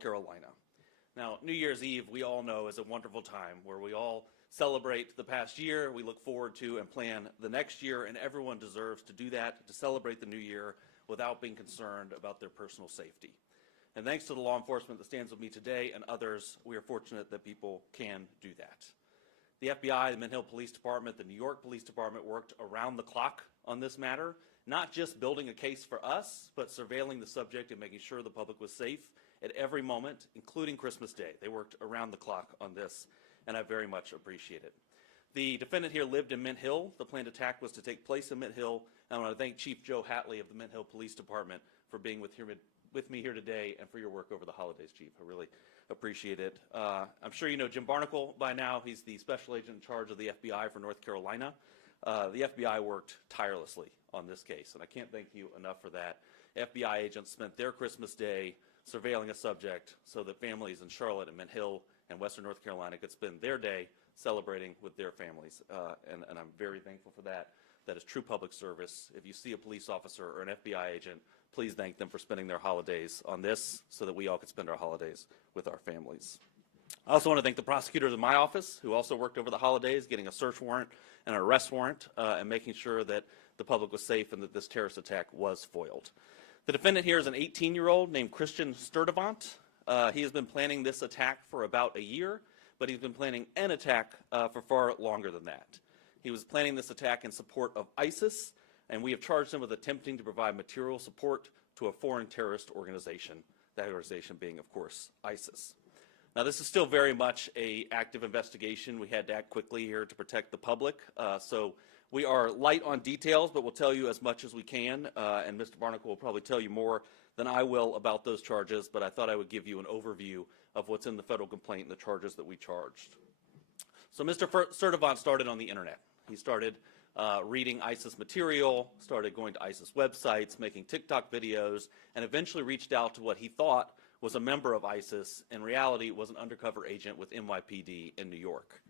North Carolina. Now, New Year's Eve, we all know, is a wonderful time where we all celebrate the past year, we look forward to and plan the next year, and everyone deserves to do that, to celebrate the new year without being concerned about their personal safety. And thanks to the law enforcement that stands with me today and others, we are fortunate that people can do that. The FBI, the Mint Hill Police Department, the New York Police Department worked around the clock on this matter, not just building a case for us, but surveilling the subject and making sure the public was safe at every moment, including Christmas Day. They worked around the clock on this, and I very much appreciate it. The defendant here lived in Mint Hill. The planned attack was to take place in Mint Hill. And I want to thank Chief Joe Hatley of the Mint Hill Police Department for being with me here today and for your work over the holidays, Chief. I really appreciate it. I'm sure you know Jim Barnacle by now. He's the special agent in charge of the FBI for North Carolina. The FBI worked tirelessly on this case, and I can't thank you enough for that. FBI agents spent their Christmas Day surveilling a subject so that families in Charlotte and Mint Hill and Western North Carolina could spend their day celebrating with their families, and I'm very thankful for that. That is true public service. If you see a police officer or an FBI agent, please thank them for spending their holidays on this so that we all could spend our holidays with our families. I also want to thank the prosecutors in my office who also worked over the holidays getting a search warrant and an arrest warrant and making sure that the public was safe and that this terrorist attack was foiled. The defendant here is an 18-year-old named Christian Sturdivant. He has been planning this attack for about a year, but he's been planning an attack for far longer than that. He was planning this attack in support of ISIS, and we have charged him with attempting to provide material support to a foreign terrorist organization, that organization being, of course, ISIS. Now, this is still very much an active investigation. We had to act quickly here to protect the public, so we are light on details, but we'll tell you as much as we can, and Mr. Barnacle will probably tell you more than I will about those charges, but I thought I would give you an overview of what's in the federal complaint and the charges that we charged. So Mr. Sturdivant started on the internet. He started reading ISIS material, started going to ISIS websites, making TikTok videos, and eventually reached out to what he thought was a member of ISIS. In reality, was an undercover agent with NYPD in New York.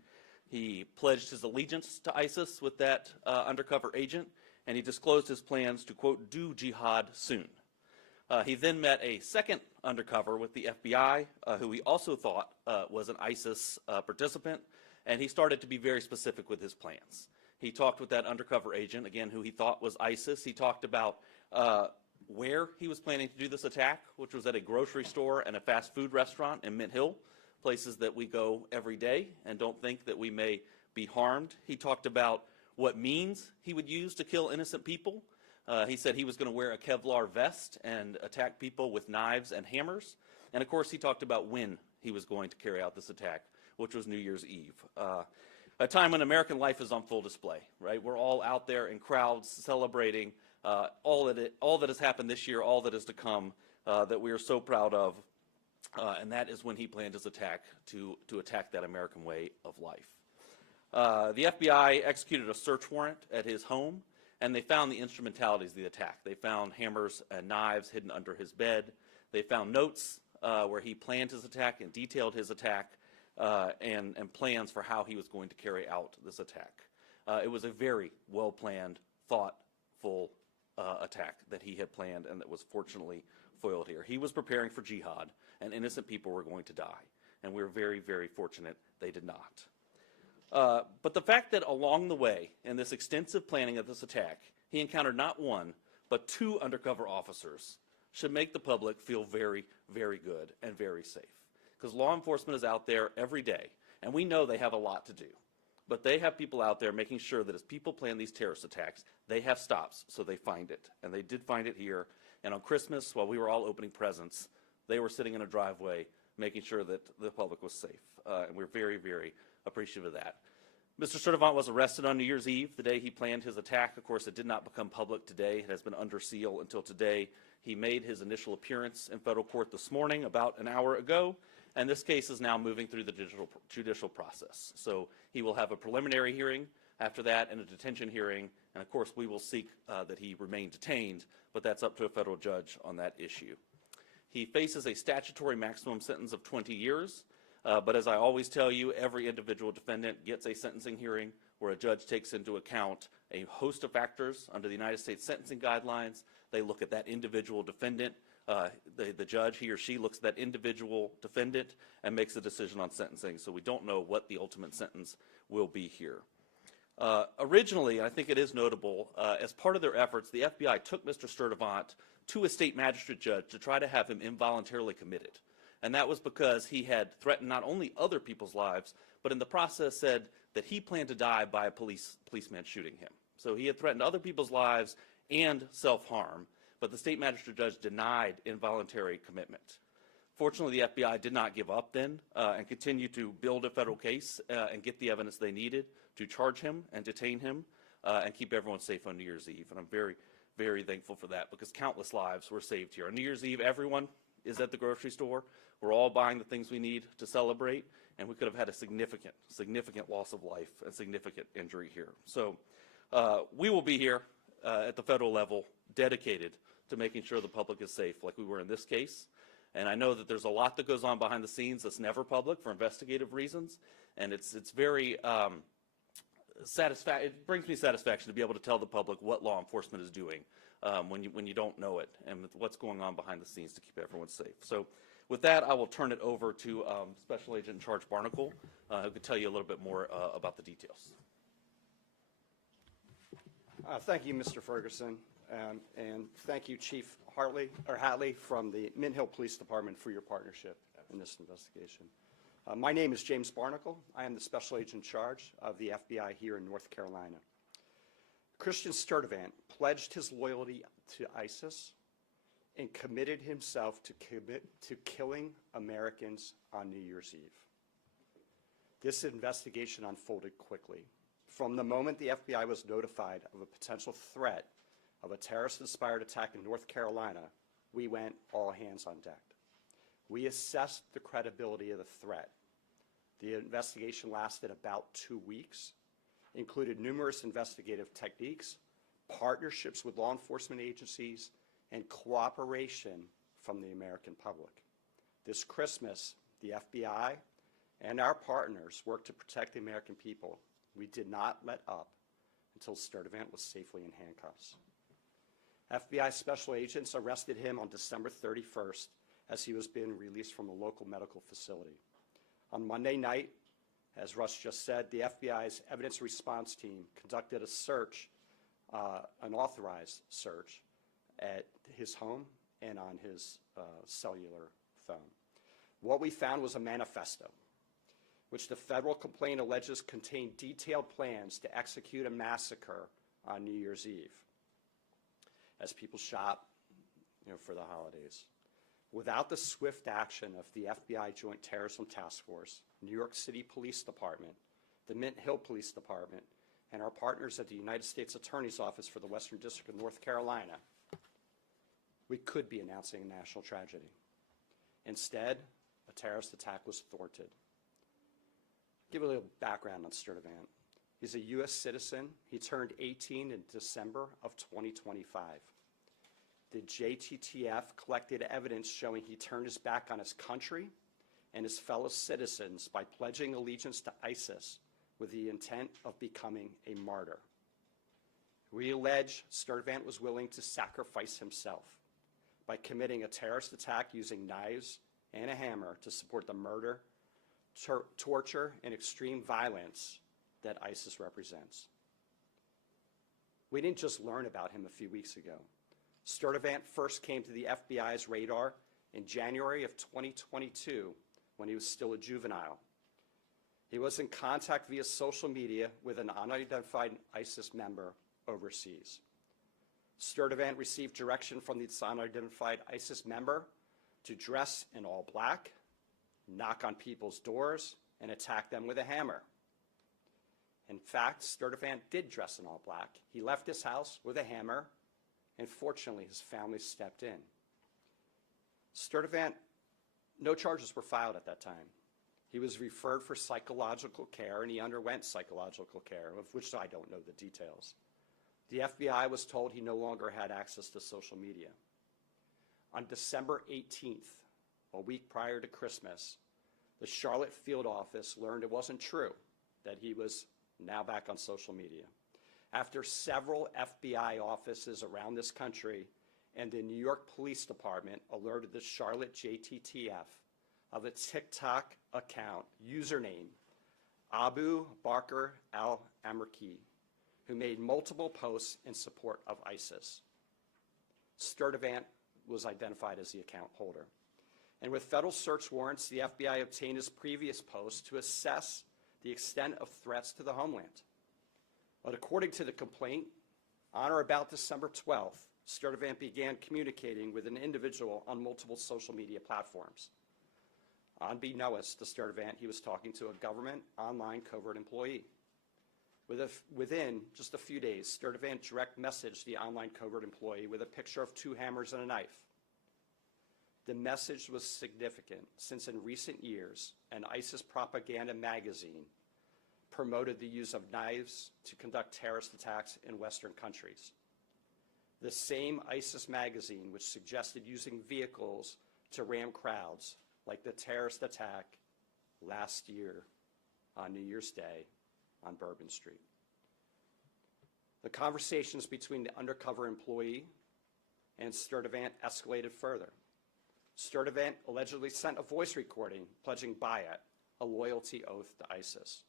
He pledged his allegiance to ISIS with that undercover agent, and he disclosed his plans to, quote, do jihad soon. He then met a second undercover with the FBI, who he also thought was an ISIS participant, and he started to be very specific with his plans. He talked with that undercover agent, again, who he thought was ISIS. He talked about where he was planning to do this attack, which was at a grocery store and a fast food restaurant in Mint Hill, places that we go every day and don't think that we may be harmed. He talked about what means he would use to kill innocent people. He said he was going to wear a Kevlar vest and attack people with knives and hammers. And of course, he talked about when he was going to carry out this attack, which was New Year's Eve. A time when American life is on full display, right? We're all out there in crowds celebrating all that has happened this year, all that is to come, that we are so proud of. And that is when he planned his attack to attack that American way of life. The FBI executed a search warrant at his home, and they found the instrumentalities of the attack. They found hammers and knives hidden under his bed. They found notes where he planned his attack and detailed his attack and plans for how he was going to carry out this attack. It was a very well-planned, thoughtful attack that he had planned and that was fortunately foiled here. He was preparing for jihad, and innocent people were going to die. And we're very, very fortunate they did not. But the fact that along the way, in this extensive planning of this attack, he encountered not one, but two undercover officers should make the public feel very, very good and very safe. Because law enforcement is out there every day, and we know they have a lot to do. But they have people out there making sure that as people plan these terrorist attacks, they have stops so they find it. And they did find it here. And on Christmas, while we were all opening presents, they were sitting in a driveway making sure that the public was safe. And we're very, very appreciative of that. Mr. Sturdivant was arrested on New Year's Eve, the day he planned his attack. Of course, it did not become public today. It has been under seal until today. He made his initial appearance in federal court this morning, about an hour ago, and this case is now moving through the judicial process. So he will have a preliminary hearing after that and a detention hearing, and of course we will seek that he remain detained, but that's up to a federal judge on that issue. He faces a statutory maximum sentence of 20 years. But as I always tell you, every individual defendant gets a sentencing hearing where a judge takes into account a host of factors under the United States sentencing guidelines. They look at that individual defendant, The judge, he or she, looks at that individual defendant and makes a decision on sentencing, so we don't know what the ultimate sentence will be here. Originally, and I think it is notable, as part of their efforts, the FBI took Mr. Sturdivant to a state magistrate judge to try to have him involuntarily committed. And that was because he had threatened not only other people's lives, but in the process said that he planned to die by a policeman shooting him. So he had threatened other people's lives and self-harm, but the state magistrate judge denied involuntary commitment. Fortunately, the FBI did not give up then and continued to build a federal case and get the evidence they needed to charge him and detain him and keep everyone safe on New Year's Eve. And I'm very, very thankful for that, because countless lives were saved here. On New Year's Eve, everyone is at the grocery store. We're all buying the things we need to celebrate, and we could have had a significant, significant loss of life and significant injury here. So we will be here at the federal level dedicated to making sure the public is safe, like we were in this case. And I know that there's a lot that goes on behind the scenes that's never public for investigative reasons, and it's very it brings me satisfaction to be able to tell the public what law enforcement is doing when you don't know it, and what's going on behind the scenes to keep everyone safe. So with that, I will turn it over to Special Agent Charge Barnacle, who can tell you a little bit more about the details. Thank you, Mr. Ferguson, and thank you, Chief Hatley from the Mint Hill Police Department for your partnership in this investigation. My name is James Barnacle. I am the Special Agent in charge of the FBI here in North Carolina. Christian Sturdivant pledged his loyalty to ISIS and committed himself to killing Americans on New Year's Eve. This investigation unfolded quickly. From the moment the FBI was notified of a potential threat of a terrorist-inspired attack in North Carolina, we went all hands on deck. We assessed the credibility of the threat. The investigation lasted about 2 weeks, included numerous investigative techniques, partnerships with law enforcement agencies, and cooperation from the American public. This Christmas, the FBI and our partners worked to protect the American people. We did not let up until Sturdivant was safely in handcuffs. FBI special agents arrested him on December 31st as he was being released from a local medical facility. On Monday night, as Russ just said, the FBI's evidence response team conducted a search, an authorized search, at his home and on his cellular phone. What we found was a manifesto, which the federal complaint alleges contained detailed plans to execute a massacre on New Year's Eve as people shop, for the holidays. Without the swift action of the FBI Joint Terrorism Task Force, New York City Police Department, the Mint Hill Police Department, and our partners at the United States Attorney's Office for the Western District of North Carolina, we could be announcing a national tragedy. Instead, a terrorist attack was thwarted. Give a little background on Sturdivant. He's a U.S. citizen. He turned 18 in December of 2025. The JTTF collected evidence showing he turned his back on his country and his fellow citizens by pledging allegiance to ISIS with the intent of becoming a martyr. We allege Sturdivant was willing to sacrifice himself by committing a terrorist attack using knives and a hammer to support the murder, torture, and extreme violence that ISIS represents. We didn't just learn about him a few weeks ago. Sturdivant first came to the FBI's radar in January of 2022 when he was still a juvenile. He was in contact via social media with an unidentified ISIS member overseas. Sturdivant received direction from this unidentified ISIS member to dress in all black, knock on people's doors, and attack them with a hammer. In fact, Sturdivant did dress in all black. He left his house with a hammer, and fortunately, his family stepped in. Sturdivant, no charges were filed at that time. He was referred for psychological care, and he underwent psychological care, of which I don't know the details. The FBI was told he no longer had access to social media. On December 18th, a week prior to Christmas, the Charlotte field office learned it wasn't true, that he was now back on social media. After several FBI offices around this country and the New York Police Department alerted the Charlotte JTTF of a TikTok account username, Abu Bakr al-Amerki, who made multiple posts in support of ISIS. Sturdivant was identified as the account holder. And with federal search warrants, the FBI obtained his previous posts to assess the extent of threats to the homeland. But according to the complaint, on or about December 12th, Sturdivant began communicating with an individual on multiple social media platforms. Unbeknownst to Sturdivant, he was talking to a government online covert employee. Within just a few days, Sturdivant direct messaged the online covert employee with a picture of 2 hammers and a knife. The message was significant since in recent years, an ISIS propaganda magazine promoted the use of knives to conduct terrorist attacks in Western countries. The same ISIS magazine which suggested using vehicles to ram crowds, like the terrorist attack last year on New Year's Day on Bourbon Street. The conversations between the undercover employee and Sturdivant escalated further. Sturdivant allegedly sent a voice recording pledging Bayat, a loyalty oath to ISIS.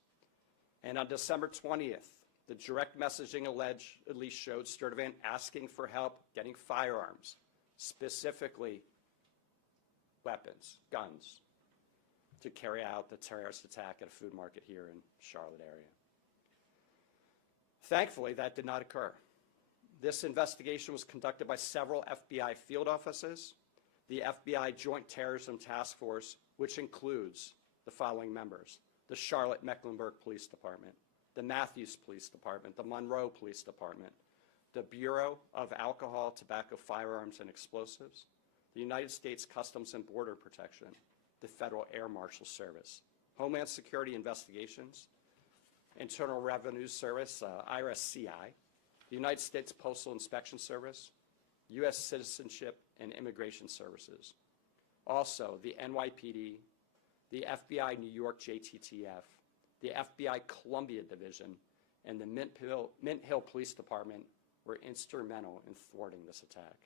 And on December 20th, the direct messaging allegedly showed Sturdivant asking for help getting firearms, specifically weapons, guns, to carry out the terrorist attack at a food market here in Charlotte area. Thankfully, that did not occur. This investigation was conducted by several FBI field offices, the FBI Joint Terrorism Task Force, which includes the following members: the Charlotte Mecklenburg Police Department, the Matthews Police Department, the Monroe Police Department, the Bureau of Alcohol, Tobacco, Firearms, and Explosives, the United States Customs and Border Protection, the Federal Air Marshal Service, Homeland Security Investigations, Internal Revenue Service, IRS-CI, the United States Postal Inspection Service, U.S. Citizenship and Immigration Services. Also, the NYPD, the FBI New York JTTF, the FBI Columbia Division, and the Mint Hill Police Department were instrumental in thwarting this attack.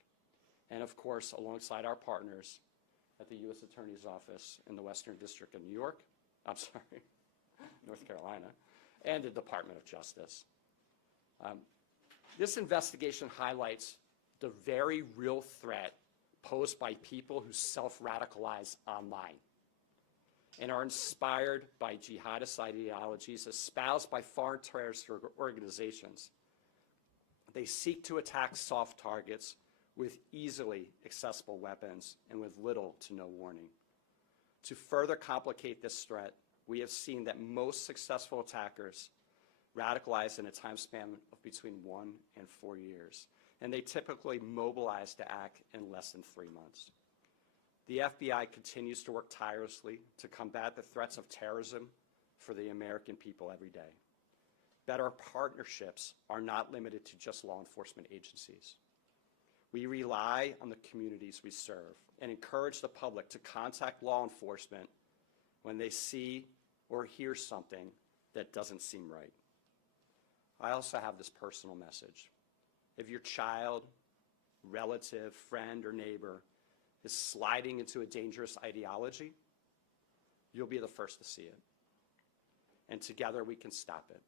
And of course, alongside our partners at the U.S. Attorney's Office in the Western District of North Carolina, and the Department of Justice. This investigation highlights the very real threat posed by people who self-radicalize online and are inspired by jihadist ideologies espoused by foreign terrorist organizations. They seek to attack soft targets with easily accessible weapons and with little to no warning. To further complicate this threat, we have seen that most successful attackers radicalize in a time span of between 1 and 4 years, and they typically mobilize to act in less than 3 months. The FBI continues to work tirelessly to combat the threats of terrorism for the American people every day. But our partnerships are not limited to just law enforcement agencies. We rely on the communities we serve and encourage the public to contact law enforcement when they see or hear something that doesn't seem right. I also have this personal message. If your child, relative, friend, or neighbor is sliding into a dangerous ideology, you'll be the first to see it. And together we can stop it.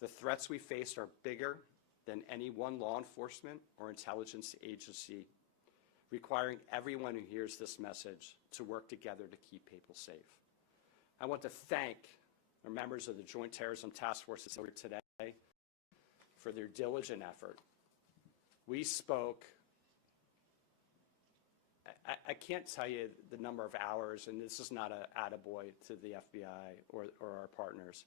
The threats we face are bigger than any one law enforcement or intelligence agency, requiring everyone who hears this message to work together to keep people safe. I want to thank our members of the Joint Terrorism Task Force that's here today for their diligent effort. We spoke, I can't tell you the number of hours, and this is not an attaboy to the FBI or our partners.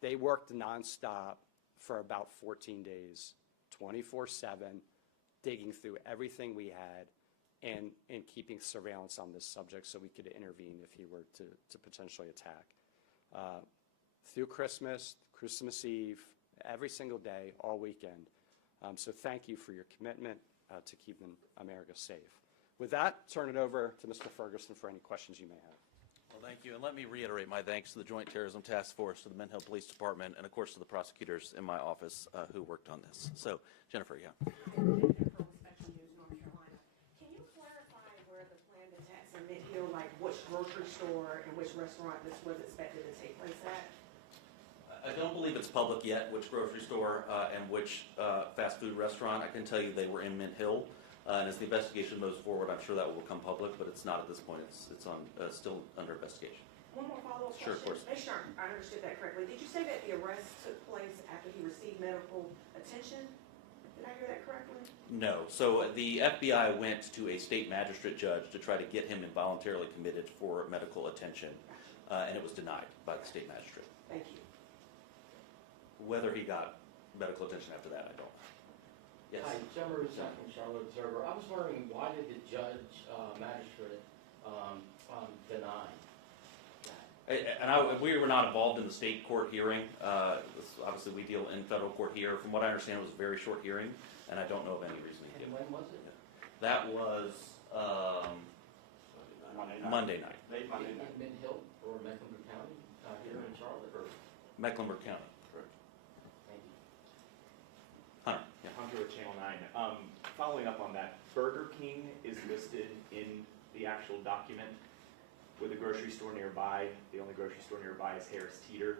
They worked nonstop for about 14 days, 24/7, digging through everything we had and keeping surveillance on this subject so we could intervene if he were to potentially attack. Through Christmas Eve, every single day, all weekend. So thank you for your commitment to keeping America safe. With that, turn it over to Mr. Ferguson for any questions you may have. Well, thank you, and let me reiterate my thanks to the Joint Terrorism Task Force, to the Mint Hill Police Department, and of course to the prosecutors in my office who worked on this. So, Jennifer, yeah. Thank you for respecting you which grocery store and which restaurant this was expected to take place at? I don't believe it's public yet, which grocery store and which fast food restaurant. I can tell you they were in Mint Hill. And as the investigation moves forward, I'm sure that will become public, but it's not at this point. It's on still under investigation. One more follow-up question. Sure, of course. Make sure I understood that correctly. Did you say that the arrest took place after he received medical attention? Did I hear that correctly? No. So the FBI went to a state magistrate judge to try to get him involuntarily committed for medical attention, and it was denied by the state magistrate. Thank you. Whether he got medical attention after that, I don't know. Yes. Hi, John Marusak from Charlotte Observer. I was wondering, why did the judge, magistrate, deny that? And we were not involved in the state court hearing. Obviously, we deal in federal court here. From what I understand, it was a very short hearing, and I don't know of any reason he And did. when was it? That was Monday night, Late Monday night. In Mint Hill or Mecklenburg County, here in Charlotte, or? Mecklenburg County. Correct. Thank you. Hunter. Yeah. Hunter with Channel 9. Following up on that, Burger King is listed in the actual document with a grocery store nearby. The only grocery store nearby is Harris Teeter.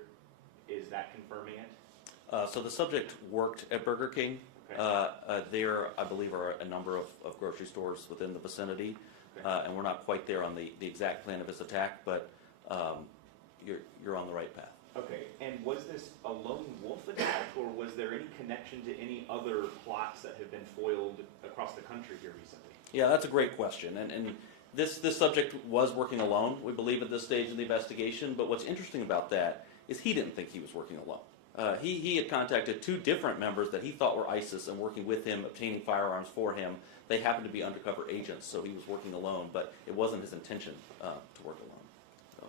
Is that confirming it? So the subject worked at Burger King. Okay. There, I believe, are a number of grocery stores within the vicinity, Okay. and we're not quite there on the exact plan of his attack, but you're on the right path. Okay, and was this a lone wolf attack, or was there any connection to any other plots that have been foiled across the country here recently? Yeah, that's a great question, and this subject was working alone, we believe, at this stage of the investigation, but what's interesting about that is he didn't think he was working alone. He had contacted two different members that he thought were ISIS and working with him, obtaining firearms for him. They happened to be undercover agents, so he was working alone, but it wasn't his intention to work alone. So,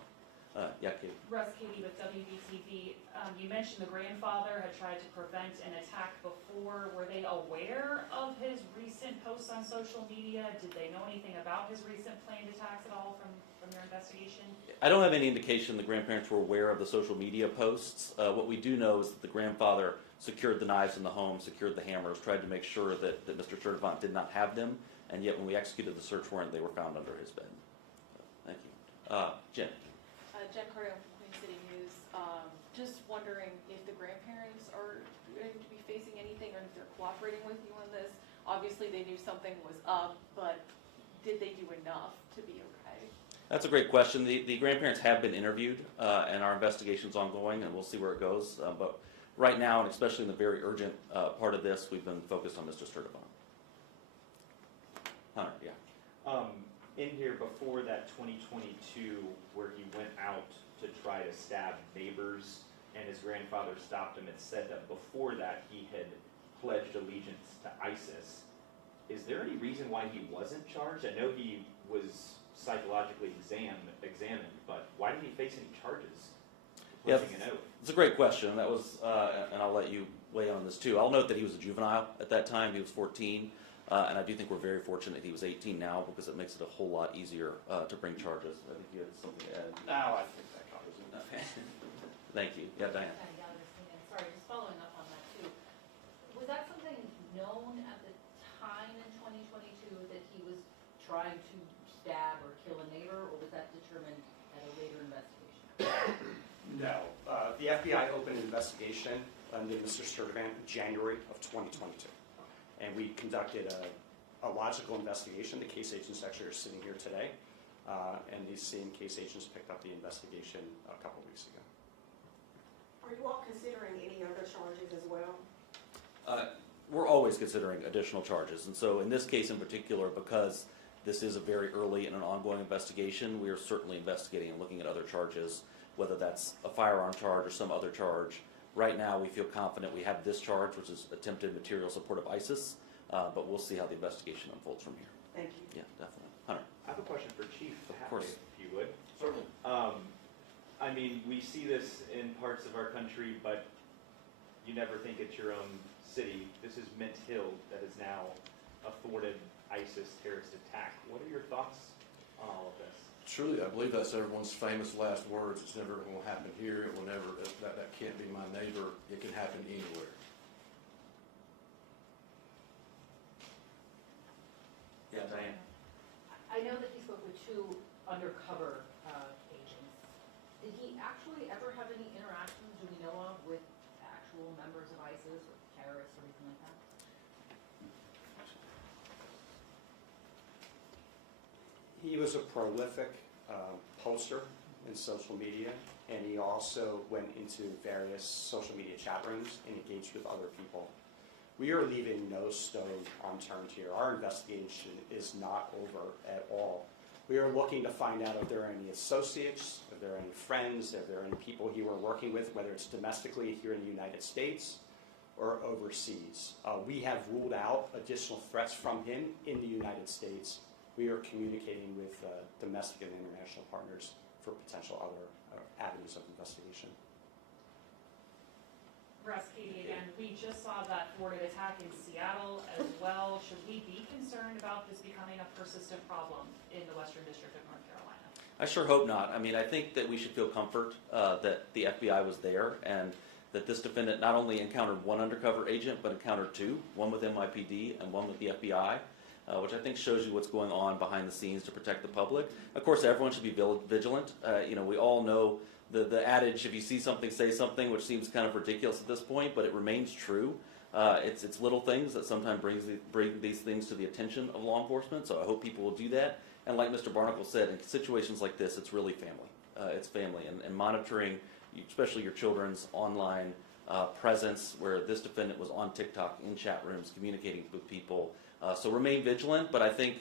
yeah, Katie. Russ Katie with WBTV. You mentioned the grandfather had tried to prevent an attack before. Were they aware of his recent posts on social media? Did they know anything about his recent planned attacks at all from your investigation? I don't have any indication the grandparents were aware of the social media posts. What we do know is that the grandfather secured the knives in the home, secured the hammers, tried to make sure that Mr. Sturdivant did not have them, and yet when we executed the search warrant, they were found under his bed. Thank you. Jen. Jen Cardone from Queen City News. Just wondering if the grandparents are going to be facing anything or if they're cooperating with you on this. Obviously, they knew something was up, but did they do enough to be okay? That's a great question. The grandparents have been interviewed, and our investigation's ongoing, and we'll see where it goes. But right now, and especially in the very urgent part of this, we've been focused on Mr. Sturdivant. Hunter, yeah. In here before that 2022, where he went out to try to stab neighbors and his grandfather stopped him, it said that before that he had pledged allegiance to ISIS. Is there any reason why he wasn't charged? I know he was psychologically examined, but why didn't he face any charges? Yeah, Pledging an oath. it's a great question. That was, and I'll let you weigh on this too. I'll note that he was a juvenile at that time. He was 14. And I do think we're very fortunate he was 18 now because it makes it a whole lot easier to bring charges. I think you had something to add. No, I think that covers it. Okay. Thank you. Yeah, Diane. Sorry, just following up on that too. Was that something known at the time in 2022 that he was trying to stab or kill a neighbor, or was that determined at a later investigation? No. The FBI opened an investigation into Mr. Sturdivant in January of 2022. And we conducted a logical investigation. The case agents actually are sitting here today. And these same case agents picked up the investigation a couple weeks ago. Are you all considering any other charges as well? We're always considering additional charges. And so in this case in particular, because this is a very early and an ongoing investigation, we are certainly investigating and looking at other charges, whether that's a firearm charge or some other charge. Right now, we feel confident we have this charge, which is attempted material support of ISIS, but we'll see how the investigation unfolds from here. Thank you. Yeah, definitely. Hunter. I have a question for Chief Of Hatley, course. if you would. Certainly. I mean, we see this in parts of our country, but you never think it's your own city. This is Mint Hill that is now a thwarted ISIS terrorist attack. What are your thoughts on all of this? Truly, I believe that's everyone's famous last words. It's never going to happen here. It will never, that can't be my neighbor. It can happen anywhere. Yeah, Diane. I know that he spoke with two undercover actually ever have any interactions, do we know of, with actual members of ISIS or terrorists or anything like that? He was a prolific poster in social media, and he also went into various social media chat rooms and engaged with other people. We are leaving no stone unturned here. Our investigation is not over at all. We are looking to find out if there are any associates, if there are any friends, if there are any people he were working with, whether it's domestically here in the United States or overseas. We have ruled out additional threats from him in the United States. We are communicating with domestic and international partners for potential other avenues of investigation. Russ, Katie again, we just saw that thwarted attack in Seattle as well. Should we be concerned about this becoming a persistent problem in the Western District of North Carolina? I sure hope not. I mean, I think that we should feel comfort that the FBI was there and that this defendant not only encountered one undercover agent, but encountered two, one with NYPD and one with the FBI, which I think shows you what's going on behind the scenes to protect the public. Of course, everyone should be vigilant. We all know the adage, if you see something, say something, which seems kind of ridiculous at this point, but it remains true. It's little things that sometimes bring these things to the attention of law enforcement, so I hope people will do that. And like Mr. Barnacle said, in situations like this, it's really family. It's family, and monitoring, especially your children's online presence, where this defendant was on TikTok, in chat rooms, communicating with people. So remain vigilant, but I think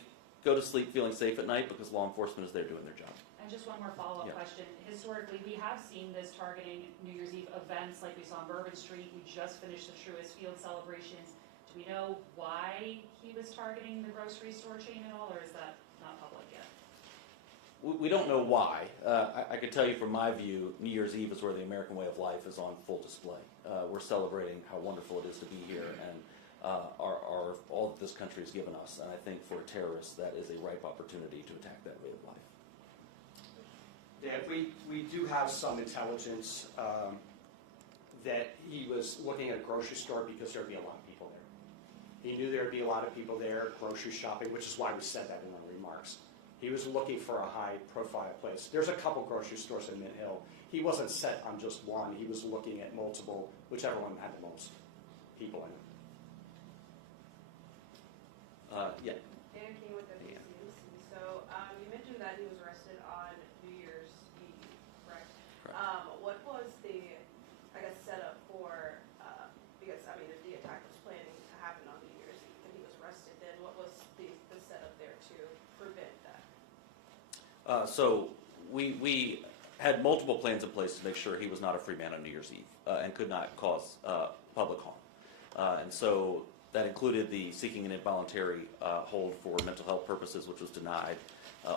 go to sleep feeling safe at night because law enforcement is there doing their job. And just one more follow-up question. Historically, we have seen this targeting New Year's Eve events like we saw on Bourbon Street. We just finished the Truist Field celebrations. Do we know why he was targeting the grocery store chain at all, or is that not public yet? We don't know why. I could tell you from my view, New Year's Eve is where the American way of life is on full display. We're celebrating how wonderful it is to be here and all that this country has given us. And I think for terrorists, that is a ripe opportunity to attack that way of life. Yeah, we do have some intelligence that he was looking at a grocery store because there would be a lot of people there. He knew there would be a lot of people there grocery shopping, which is why we said that in our remarks. He was looking for a high-profile place. There's a couple grocery stores in Mint Hill. He wasn't set on just one. He was looking at multiple, whichever one had the most people in it. Yeah. Dan King with NBC. So you mentioned that he was arrested on New Year's Eve, correct? Correct. What was the, I guess, setup for, because, I mean, if the attack was planning to happen on New Year's Eve and he was arrested, then what was the setup there to prevent that? So we had multiple plans in place to make sure he was not a free man on New Year's Eve and could not cause public harm. And so that included the seeking an involuntary hold for mental health purposes, which was denied.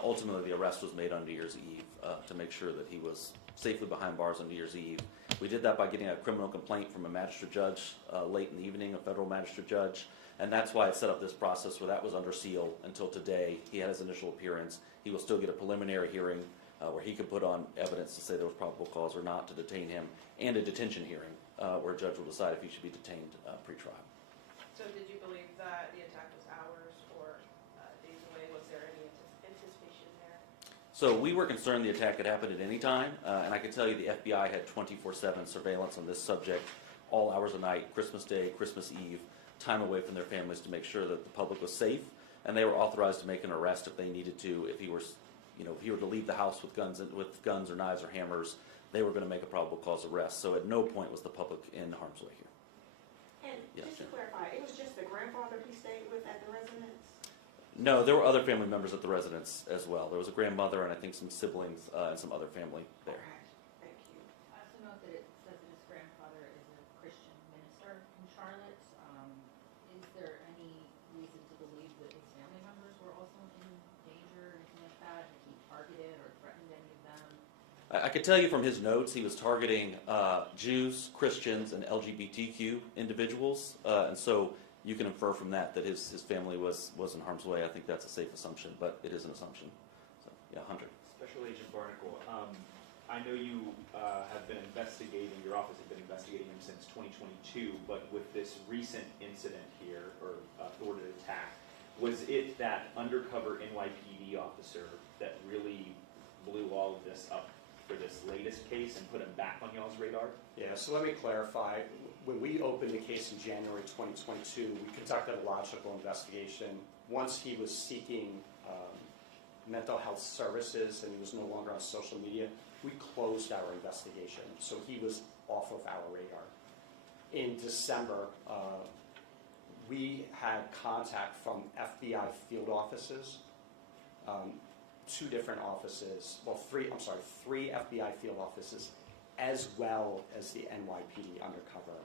Ultimately, the arrest was made on New Year's Eve to make sure that he was safely behind bars on New Year's Eve. We did that by getting a criminal complaint from a magistrate judge late in the evening, a federal magistrate judge, and that's why it set up this process where that was under seal until today. He had his initial appearance. He will still get a preliminary hearing where he could put on evidence to say there was probable cause or not to detain him, and a detention hearing where a judge will decide if he should be detained pre-trial. So did you believe that the attack was hours or days away? Was there any anticipation there? So we were concerned the attack could happen at any time, and I can tell you the FBI had 24/7 surveillance on this subject, all hours of night, Christmas Day, Christmas Eve, time away from their families to make sure that the public was safe, and they were authorized to make an arrest if they needed to. If he were, if he were to leave the house with guns or knives or hammers, they were going to make a probable cause arrest. So at no point was the public in harm's way here. And Yes, just to Jen. clarify, it was just the grandfather he stayed with at the residence? No, there were other family members at the residence as well. There was a grandmother and I think some siblings and some other family there. Okay, thank you. I also note that it says that his grandfather is a Christian minister in Charlotte. Is there any reason to believe that his family members were also in danger or anything like that? Did he targeted or threatened any of them? I could tell you from his notes he was targeting Jews, Christians, and LGBTQ individuals, and so you can infer from that that his family was in harm's way. I think that's a safe assumption, but it is an assumption. So, yeah, Hunter. Special Agent Barnacle, I know you have been investigating, your office has been investigating him since 2022, but with this recent incident here, or thwarted attack, was it that undercover NYPD officer that really blew all of this up for this latest case and put him back on y'all's radar? Yeah, so let me clarify. When we opened the case in January 2022, we conducted a logical investigation. Once he was seeking mental health services and he was no longer on social media, we closed our investigation. So he was off of our radar. In December, we had contact from FBI field offices, two different offices, well, three FBI field offices, as well as the NYPD undercover.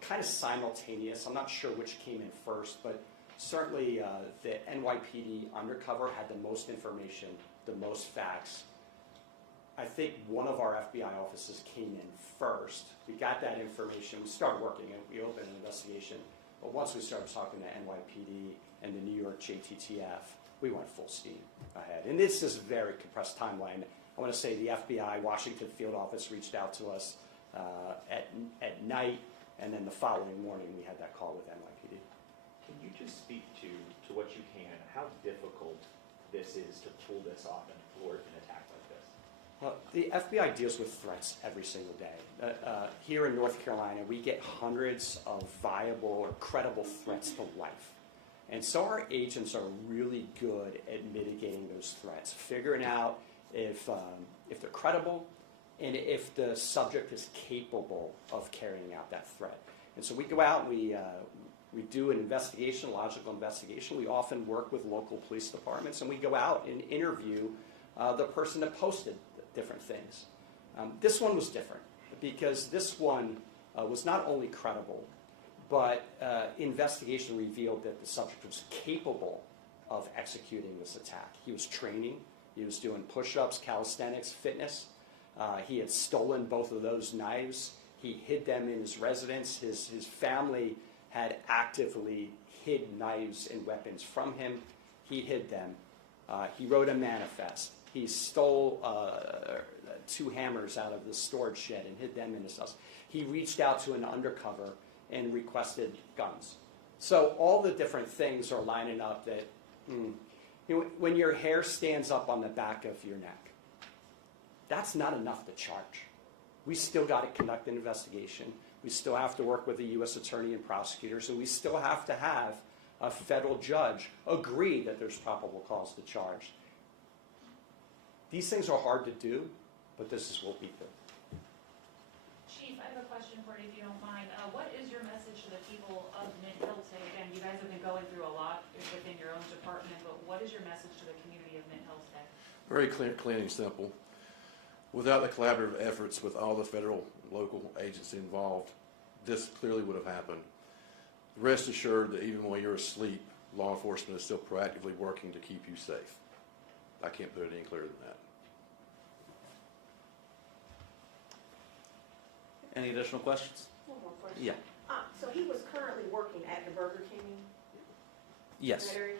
Kind of simultaneous. I'm not sure which came in first, but certainly the NYPD undercover had the most information, the most facts. I think one of our FBI offices came in first. We got that information. We started working and we opened an investigation. But once we started talking to NYPD and the New York JTTF, we went full steam ahead. And this is a very compressed timeline. I want to say the FBI Washington field office reached out to us at night, and then the following morning we had that call with NYPD. Can you just speak to what you can, how difficult this is to pull this off and thwart an attack like this? Well, the FBI deals with threats every single day. Here in North Carolina, we get hundreds of viable or credible threats to life. And so our agents are really good at mitigating those threats, figuring out if they're credible and if the subject is capable of carrying out that threat. And so we go out and we do an investigation, a logical investigation. We often work with local police departments, and we go out and interview the person that posted different things. This one was different because this one was not only credible, but investigation revealed that the subject was capable of executing this attack. He was training, he was doing push-ups, calisthenics, fitness. He had stolen both of those knives. He hid them in his residence. His family had actively hid knives and weapons from him. He hid them. He wrote a manifest. He stole 2 hammers out of the storage shed and hid them in his house. He reached out to an undercover and requested guns. So all the different things are lining up that, when your hair stands up on the back of your neck, that's not enough to charge. We still got to conduct an investigation. We still have to work with the U.S. attorney and prosecutors, and we still have to have a federal judge agree that there's probable cause to charge. These things are hard to do, but this is what we do. Chief, I have a question for you, if you don't mind. What is your message to the people of Mint-Hill today? Again, you guys have been going through a lot within your own department, but what is your message to the community of Mint-Hill today? Very clean and simple. Without the collaborative efforts with all the federal, local agencies involved, this clearly would have happened. Rest assured that even while you're asleep, law enforcement is still proactively working to keep you safe. I can't put it any clearer than that. Any additional questions? One more question. Yeah. So he was currently working at the Burger King in Yes. that area?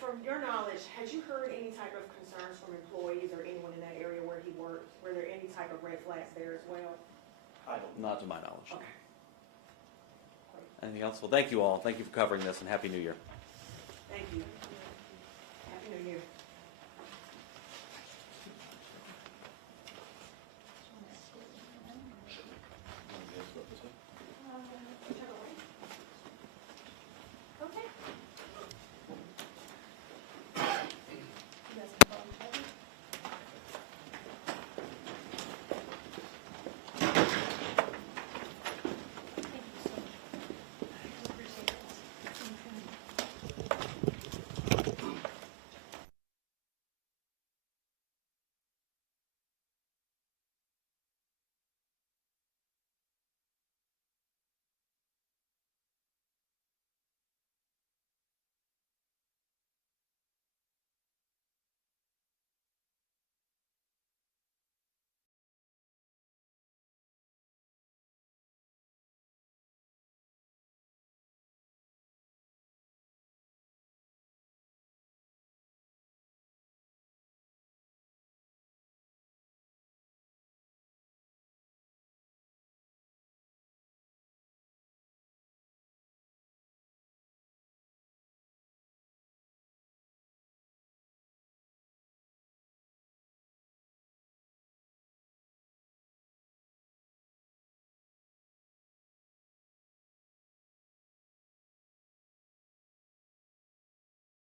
From your knowledge, had you heard any type of concerns from employees or anyone in that area where he worked? Were there any type of red flags there as well? Not to my knowledge. Okay. Anything else? Well, thank you all. Thank you for covering this, and Happy New Year. Thank you.